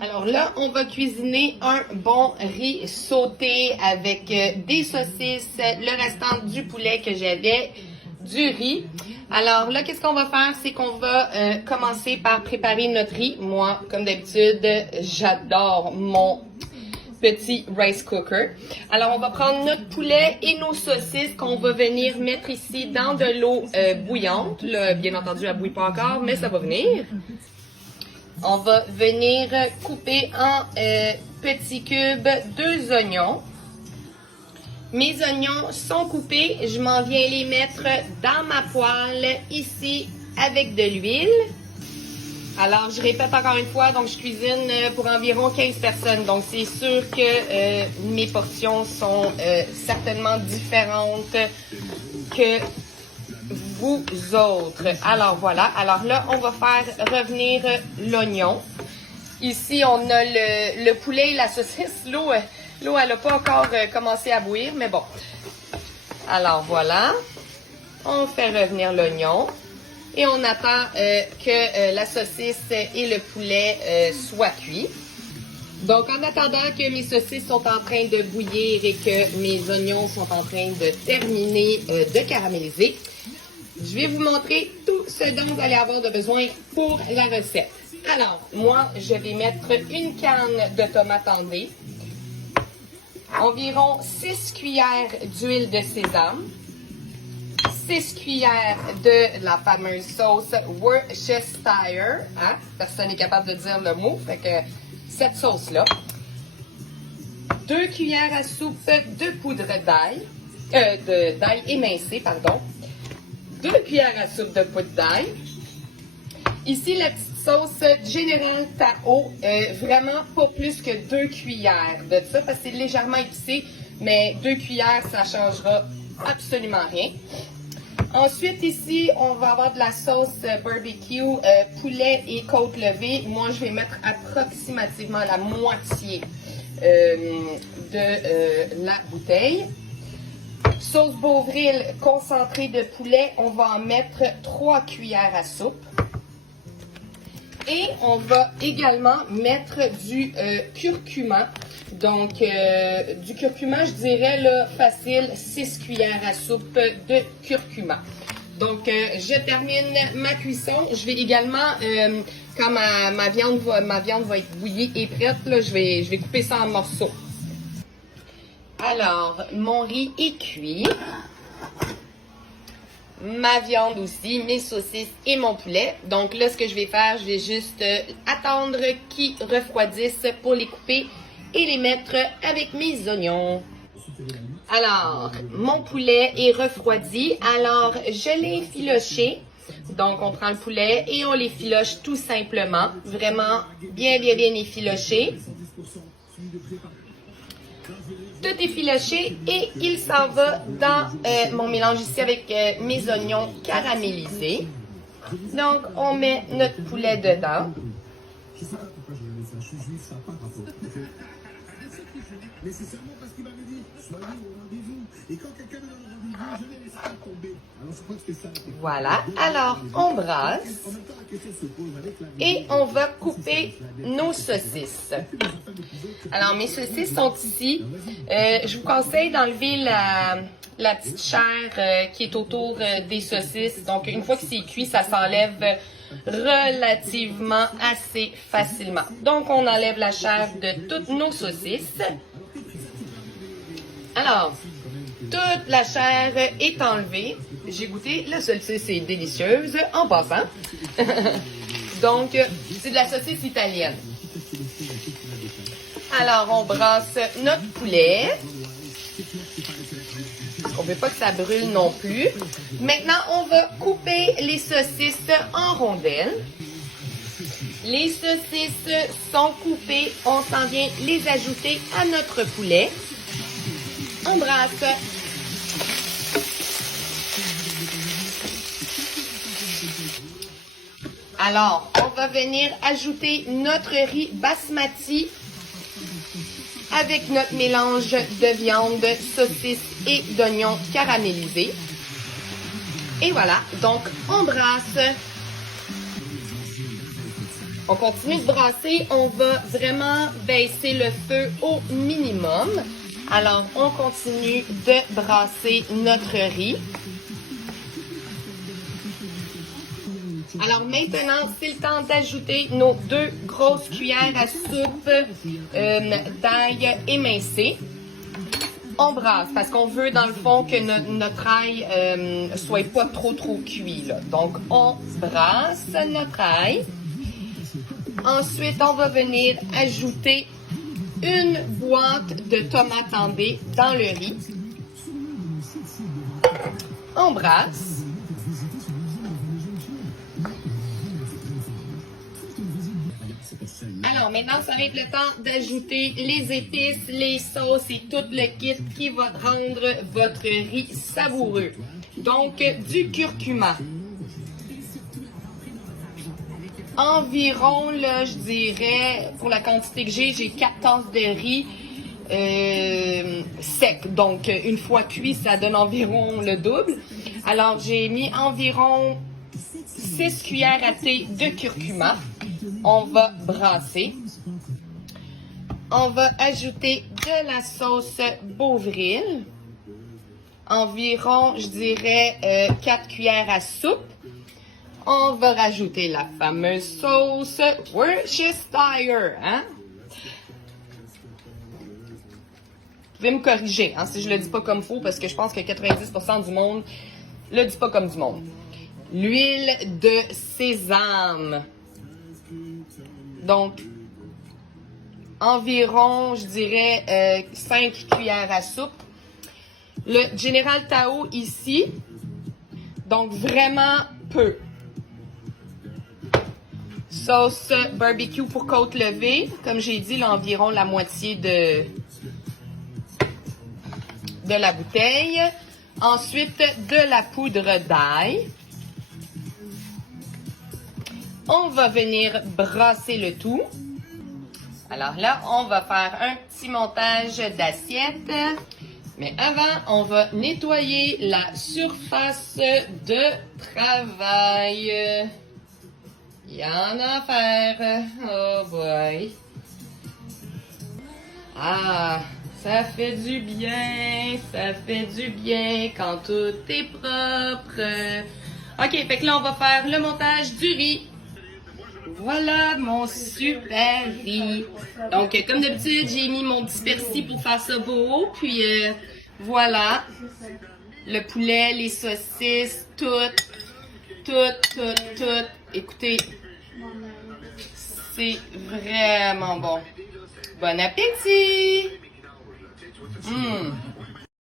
Alors là, on va cuisiner un bon riz sauté avec des saucisses, le restant du poulet que j'avais, du riz. Alors là, qu'est-ce qu'on va faire? C'est qu'on va commencer par préparer notre riz. Moi, comme d'habitude, j'adore mon petit rice cooker. Alors, on va prendre notre poulet et nos saucisses qu'on va venir mettre ici dans de l'eau bouillante. Là, bien entendu, elle ne bouille pas encore, mais ça va venir. On va venir couper en petits cubes 2 oignons. Mes oignons sont coupés. Je m'en viens les mettre dans ma poêle ici avec de l'huile. Alors, je répète encore une fois, donc je cuisine pour environ 15 personnes. Donc, c'est sûr que mes portions sont certainement différentes que vous autres. Alors, voilà. Alors là, on va faire revenir l'oignon. Ici, on a le poulet et la saucisse. L'eau, elle n'a pas encore commencé à bouillir, mais bon. Alors, voilà. On fait revenir l'oignon. Et on attend que la saucisse et le poulet soient cuits. Donc, en attendant que mes saucisses sont en train de bouillir et que mes oignons sont en train de terminer de caraméliser, je vais vous montrer tout ce dont vous allez avoir de besoin pour la recette. Alors, moi, je vais mettre une canne de tomates endées, environ 6 cuillères d'huile de sésame, 6 cuillères de la fameuse sauce Worcestershire. Hein? Personne n'est capable de dire le mot, fait que cette sauce-là. 2 cuillères à soupe de poudre d'ail, d'ail émincé, pardon. 2 cuillères à soupe de poudre d'ail. Ici, la petite sauce Général Tao, vraiment pas plus que 2 cuillères de ça, parce que c'est légèrement épicé, mais 2 cuillères, ça changera absolument rien. Ensuite, ici, on va avoir de la sauce barbecue, poulet et côte levée. Moi, je vais mettre approximativement la moitié de la bouteille. Sauce Beauvril concentrée de poulet, on va en mettre 3 cuillères à soupe. Et on va également mettre du curcuma. Donc, du curcuma, je dirais là, facile, 6 cuillères à soupe de curcuma. Donc, je termine ma cuisson. Je vais également, quand ma viande va être bouillie et prête, là, je vais couper ça en morceaux. Alors, mon riz est cuit. Ma viande aussi, mes saucisses et mon poulet. Donc là, ce que je vais faire, je vais juste attendre qu'ils refroidissent pour les couper et les mettre avec mes oignons. Alors, mon poulet est refroidi. Alors, je l'ai effiloché. Donc, on prend le poulet et on l'effiloche tout simplement. Vraiment bien effiloché. Tout effiloché et il s'en va dans mon mélange ici avec mes oignons caramélisés. Donc, on met notre poulet dedans. Voilà, alors on brasse et on va couper nos saucisses. Alors mes saucisses sont ici. Je vous conseille d'enlever la petite chair qui est autour des saucisses. Donc une fois que c'est cuit, ça s'enlève relativement assez facilement. Donc on enlève la chair de toutes nos saucisses. Alors, toute la chair est enlevée. J'ai goûté, la saucisse est délicieuse en passant. Donc, c'est de la saucisse italienne. Alors, on brasse notre poulet. On ne veut pas que ça brûle non plus. Maintenant, on va couper les saucisses en rondelles. Les saucisses sont coupées. On s'en vient les ajouter à notre poulet. On brasse. Alors, on va venir ajouter notre riz basmati avec notre mélange de viande, saucisse et d'oignons caramélisés. Et voilà, donc on brasse. On continue de brasser. On va vraiment baisser le feu au minimum. Alors, on continue de brasser notre riz. Alors maintenant, c'est le temps d'ajouter nos 2 grosses cuillères à soupe d'ail émincé. On brasse parce qu'on veut dans le fond que notre ail soit pas trop cuit, là. Donc, on brasse notre ail. Ensuite, on va venir ajouter une boîte de tomates en dés dans le riz. On brasse. Alors, maintenant, ça va être le temps d'ajouter les épices, les sauces et tout le kit qui va rendre votre riz savoureux. Donc, du curcuma. Environ, là, je dirais, pour la quantité que j'ai 4 tasses de riz sec. Donc, une fois cuit, ça donne environ le double. Alors, j'ai mis environ 6 cuillères à thé de curcuma. On va brasser. On va ajouter de la sauce Beauvril. Environ, je dirais, 4 cuillères à soupe. On va rajouter la fameuse sauce Worcestershire. Hein? Vous pouvez me corriger si je le dis pas comme faux, parce que je pense que 90% du monde le dit pas comme du monde. L'huile de sésame. Donc, environ, je dirais, 5 cuillères à soupe. Le General Tao ici, donc vraiment peu. Sauce barbecue pour côte levée, comme j'ai dit, là, environ la moitié de la bouteille. Ensuite, de la poudre d'ail. On va venir brasser le tout. Alors là, on va faire un petit montage d'assiette. Mais avant, on va nettoyer la surface de travail. Il y en a à faire. Oh boy. Ah, ça fait du bien. Ça fait du bien quand tout est propre. OK, fait que là, on va faire le montage du riz. Voilà mon super riz. Donc, comme d'habitude, j'ai mis mon petit persil pour faire ça beau. Puis, voilà. Le poulet, les saucisses, tout. Écoutez, c'est vraiment bon. Bon appétit!